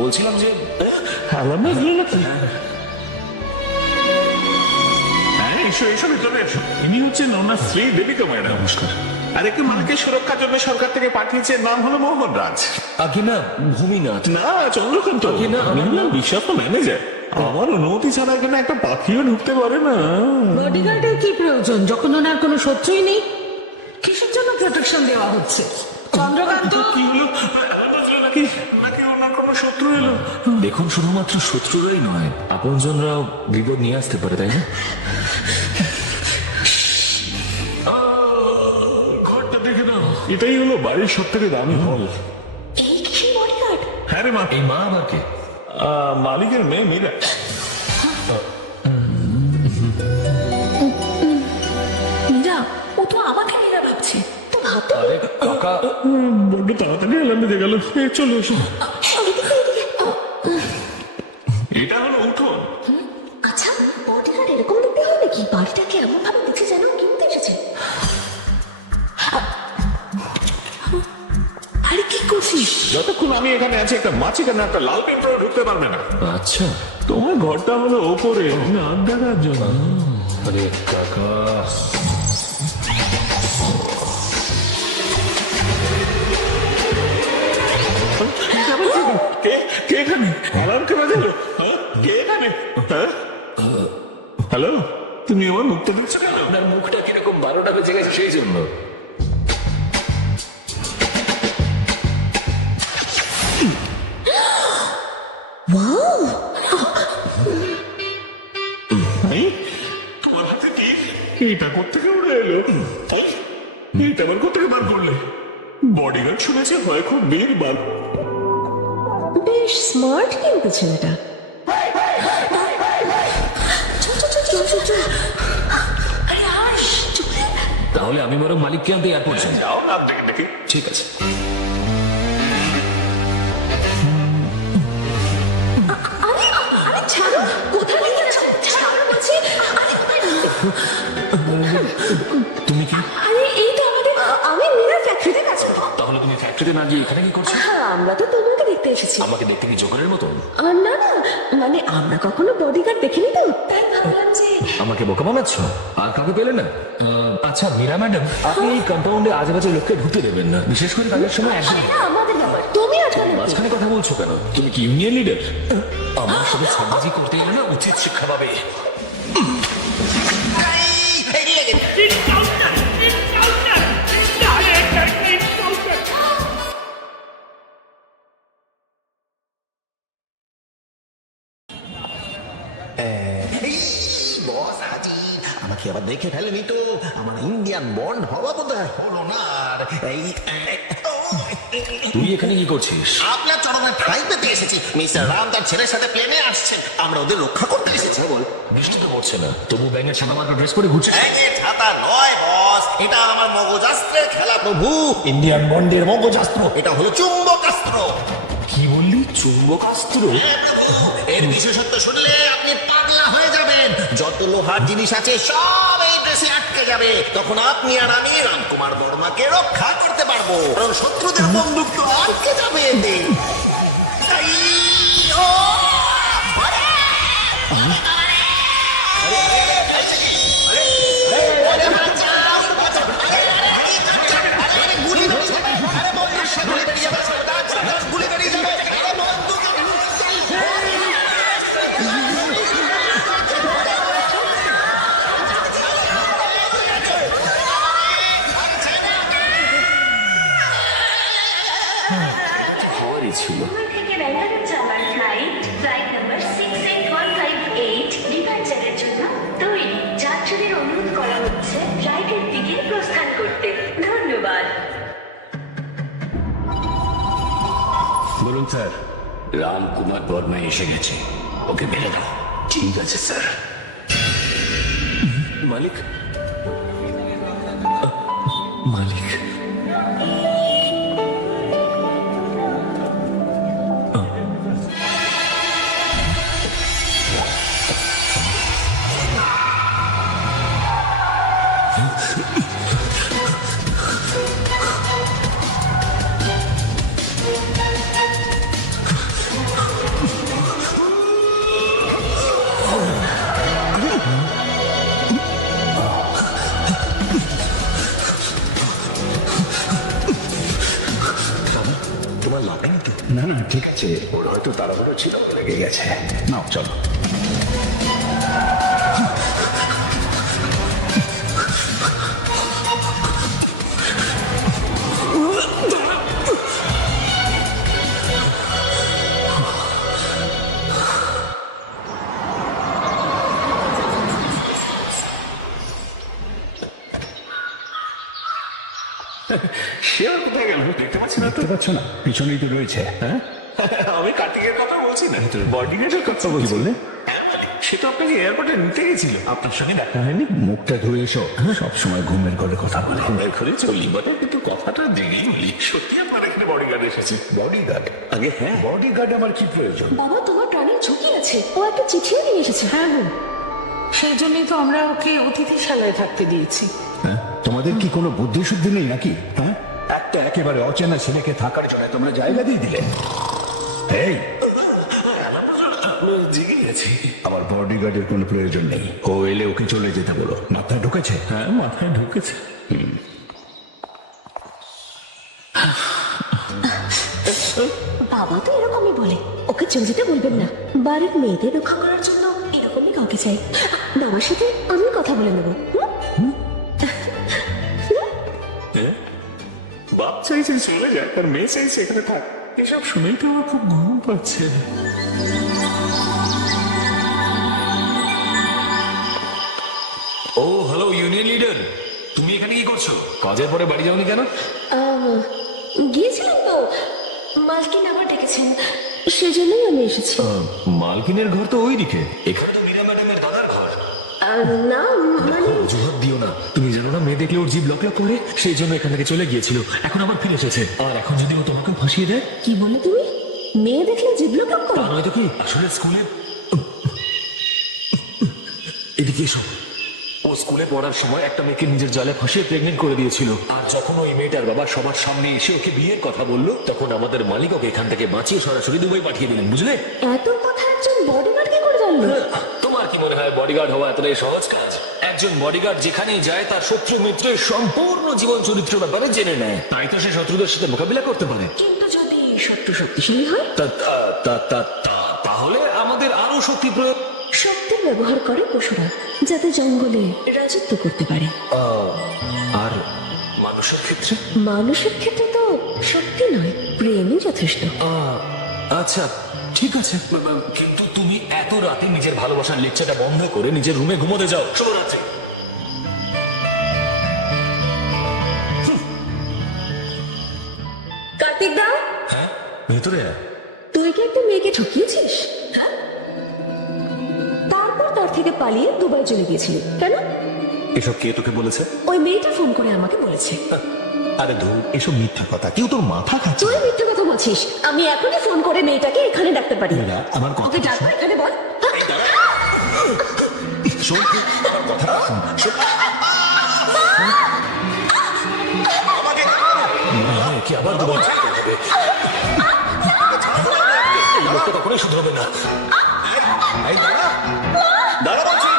বলছিলাম যে আলাদা হলো নাকি? হ্যাঁ, এসো এসো, ভিতরে এসো। ইনি হচ্ছেন ওনার স্ত্রী দেবিকা ম্যাডাম। নমস্কার। আর একটি মাকে সুরক্ষার জন্য সরকার থেকে পাঠিয়েছে, নাম হলো মোহন রাজ। আগে না ভূমিনাথ। না, চন্দ্রকান্ত। আগে না, আমি হলাম বিশ্বস্ত ম্যানেজার। আমার অনুমতি ছাড়া এখানে একটা পাখিও ঢুকতে পারে না। বডিগার্ডের কি প্রয়োজন যখন ওনার কোনো শত্রুই নেই? কিসের জন্য প্রোটেকশন দেওয়া হচ্ছে? চন্দ্রকান্ত, কি হলো? নাকি নাকি ওনার কোনো শত্রু এলো? দেখুন, শুধুমাত্র শত্রুরাই নয়, আপনজনরাও বিপদ নিয়ে আসতে পারে, তাই না? ঘরটা দেখে দাও। এটাই হলো বাড়ির সব থেকে দামি হল। এই কি বডিগার্ড? হ্যাঁ রে মা। এই মা আবার কে? মালিকের মেয়ে মীরা। মীরা, ও তো আমাকে মীরা ভাবছে। তো ভাবতে আরে কাকা, বড্ড তাড়াতাড়ি এলাম বেঁধে গেল। চলো এসো। এটা হলো উঠোন। আচ্ছা, বডিগার্ড এরকম দেখতে হবে নাকি? বাড়িটাকে এমন ভাবে দেখে যেন কিনতে এসেছে। আরে কি করছিস? যতক্ষণ আমি এখানে আছি একটা মাছি কেন একটা লাল পেপারও ঢুকতে পারবে না। আচ্ছা। তোমার ঘরটা হলো ওপরে, নাক দেখার জন্য। আরে কাকা, কে কে এখানে? অ্যালার্ম কে বাজালো? হ্যাঁ? কে এখানে? হ্যাঁ? হ্যালো, তুমি আমার মুখটা দেখছো কেন? আপনার মুখটা কিরকম 12টা বেজে গেছে সেই জন্য। ওয়াও, এই, তোমার হাতে কি? এটা কোত্থেকে উড়ে এলো? এই, এটা আবার কোত্থেকে বার করলে? বডিগার্ড শুনেছে হয় খুব বীরবার। বেশ স্মার্ট কিন্তু ছেলেটা। চল, চল, চল, চল, চল, চল। আরে আস, চলে। তাহলে আমি বরং মালিককে আনতে এয়ারপোর্ট যাই। যাও না, দেখে দেখি। ঠিক আছে। আরে, আরে ছাড়ো, কোথায় নিয়ে যাচ্ছ? ছাড়ো বলছি। আরে, তুমি কি? আরে এই তো আমাদের, আমি মীরা ফ্যাক্টরিতে কাজ করি। তাহলে তুমি ফ্যাক্টরিতে না গিয়ে এখানে কি করছো? হ্যাঁ, আমরা তো তোমাকে দেখতে এসেছি। আমাকে দেখতে কি জোগাড়ের মতো? না না, মানে আমরা কখনো বডিগার্ড দেখিনি তো, তাই ভাবলাম যে। আমাকে বোকা বানাচ্ছ? আর কাউকে পেলে না? আচ্ছা মীরা ম্যাডাম, আপনি এই কম্পাউন্ডে আজেবাজে লোককে ঢুকতে দেবেন না, বিশেষ করে কাজের সময় একজন। আরে না, আমাদের ব্যাপার। তুমি আজকাল মাঝখানে কথা বলছো কেন? তুমি কি ইউনিয়ন লিডার? আমার সাথে ছাবাজি করতে গেলে না উচিত শিক্ষা পাবে। বস হাজি আমাকে আবার দেখে ফেলেনি তো? আমার ইন্ডিয়ান বন্ড হওয়া বোধহয় হলো না। আর এই তুই এখানে কি করছিস? আপনার চরমে ঠাই পেতে এসেছি। মিস্টার রাম তার ছেলের সাথে প্লেনে আসছেন, আমরা ওদের রক্ষা করতে এসেছি। বল, বৃষ্টি তো পড়ছে না, তবু ব্যাঙের ছাতা মার্কা ড্রেস পরে ঘুরছিস। ব্যাঙের ছাতা নয় বস, এটা আমার মগজাস্ত্রের খেলা প্রভু। ইন্ডিয়ান বন্ডের মগজাস্ত্র, এটা হলো চুম্বকাস্ত্র। কি বললি? চুম্বকাস্ত্র? হ্যাঁ, প্রভু, এর বিশেষত্ব শুনলে আপনি পাগলা হয়ে যাবেন। যত লোহার জিনিস আছে সব এই ড্রেসে আটকে যাবে। তখন আপনি আর আমি রামকুমার বর্মাকে রক্ষা করতে পারবো, কারণ শত্রুদের বন্দুক তো আটকে যাবে এতে। এই, ও, আরে! আরে, বাঁচাও, বাঁচাও, আরে, গুলি করছে। আরে, বন্দুক সে গুলি বেরিয়ে যাবে, গুলি বেরিয়ে যাবে। আরে, বন্দুক, হওয়ারই ছিল। মুম্বাই থেকে ব্যাঙ্গালোর যাওয়ার ফ্লাইট নাম্বার 68158 ডিপার্চারের জন্য তৈরি। যাত্রীদের অনুরোধ করা হচ্ছে ফ্লাইটের দিকে প্রস্থান করতে। ধন্যবাদ। বলুন স্যার। রামকুমার বর্মা এসে গেছে, ওকে বেলে দাও। ঠিক আছে স্যার। মালিক, মালিক, তোমার লাগেনি তো? না না ঠিক আছে, ওর হয়তো তাড়াহুড়ো ছিল, লেগে গেছে। নাও চলো। সে আর কোথায় গেল দেখতে পাচ্ছি না তো। দেখতে পাচ্ছ না, পিছনেই তো রয়েছে। হ্যাঁ আমি কার্তিকের কথা বলছি না, তোর বডি গার্ডের কথা কি বলছি। বললে? সে তো আপনাকে এয়ারপোর্টে নিতে গেছিল, আপনার সঙ্গে দেখা হয়নি? মুখটা ধুয়ে এসো, সব সময় ঘুমের ঘরে কথা বলে। ঘরে চলি বটে, কিন্তু কথাটা দেখেই বলি, সত্যি আপনার এখানে বডিগার্ড এসেছে? বডিগার্ড? আগে হ্যাঁ, বডিগার্ড আমার কি প্রয়োজন? বাবা তোমার প্রাণের ঝুঁকি আছে, ও একটা চিঠিও নিয়ে এসেছে। হ্যাঁ গো, সেই জন্যই তো আমরা ওকে অতিথিশালায় থাকতে দিয়েছি। হ্যাঁ? তোমাদের কি কোনো বুদ্ধি শুদ্ধি নেই নাকি? হ্যাঁ, একটা একেবারে অচেনা ছেলেকে থাকার জন্য তোমরা জায়গা দিয়ে দিলে। এই, জিগে গেছি। আমার বডিগার্ডের কোনো প্রয়োজন নেই। ও এলে ওকে চলে যেতে বলো। মাথা ঢুকেছে? হ্যাঁ মাথায় ঢুকেছে। বাবা তো এরকমই বলে, ওকে চলে যেতে বলবেন না। বাড়ির মেয়েদের রক্ষা করার জন্য এরকমই কাউকে চাই। বাবার সাথে আমি কথা বলে নেবো। বাপ চাইছে চলে যায়, আর মেয়ে চাইছে এখানে থাক। এসব শুনেই তো আমার খুব ঘুম পাচ্ছে। ও হ্যালো ইউনিয়ন লিডার, তুমি এখানে কি করছো? কাজের পরে বাড়ি যাওনি কেন? গিয়েছিলাম তো, মালকিন আবার ডেকেছেন, সেজন্যই আমি এসেছি। মালকিনের ঘর তো ওই দিকে। এখানে তো মীরা ম্যাডামের দাদার ঘর। না মানে অজুহাত দিও না, তুমি জানো না মেয়ে দেখলে ওর জিভ লক লক করে, সেই জন্য এখান থেকে চলে গিয়েছিল, এখন আবার ফিরে এসেছে। আর এখন যদি ও তোমাকে ফাঁসিয়ে দেয়? কি বলে তুমি? মেয়ে দেখলে জিভলো টক তা করো? নয়তো কি? আসলে স্কুলে এদিকে এসো। ও স্কুলে পড়ার সময় একটা মেয়েকে নিজের জালে ফাঁসিয়ে প্রেগনেন্ট করে দিয়েছিল। আর যখন ওই মেয়েটার বাবা সবার সামনে এসে ওকে বিয়ের কথা বললো, তখন আমাদের মালিক ওকে এখান থেকে বাঁচিয়ে সরাসরি দুবাই পাঠিয়ে দিলেন, বুঝলে? এত কথা একজন বডিগার্ড কি করে জানলো? তোমার কি মনে হয় বডিগার্ড হওয়া এতটাই সহজ কাজ? একজন বডিগার্ড যেখানেই যায় তার শত্রু মিত্রের সম্পূর্ণ জীবন চরিত্র ব্যাপারে জেনে নেয়, তাই তো সে শত্রুদের সাথে মোকাবিলা করতে পারে। কিন্তু যদি শত্রু শক্তিশালী হয়? তাহলে আমাদের আরো শক্তি প্রয়োগ। শক্তির ব্যবহার করে পশুরা, যাতে জঙ্গলে রাজত্ব করতে পারে। আর মানুষের ক্ষেত্রে? মানুষের ক্ষেত্রে তো শক্তি নয়, প্রেমই যথেষ্ট। আচ্ছা ঠিক আছে, কিন্তু তুমি এত রাতে নিজের ভালোবাসার লেকচারটা বন্ধ করে নিজের রুমে ঘুমোতে যাও। শুভরাত্রি। কার্তিক দা, হ্যাঁ ভেতরে আয়। তুই কি একটা মেয়েকে ঠকিয়েছিস? হ্যাঁ? তারপর তার থেকে পালিয়ে দুবাই চলে গিয়েছিলি কেন? এসব কে তোকে বলেছে? ওই মেয়েটা ফোন করে আমাকে বলেছে। আরে ধুর, এসব মিথ্যা কথা, কেউ তোর মাথা খাচ্ছে। তুই মিথ্যে কথা বলছিস। আমি এখনই ফোন করে মেয়েটাকে এখানে ডাকতে পারি। না, আমার কথা ওকে ডাকবো, এখানে বল। শোন, আমার কথাটা শোন। কি আবার দুবার এই লোকটা কখনোই শুধরাবে না। দাঁড়া বলছি।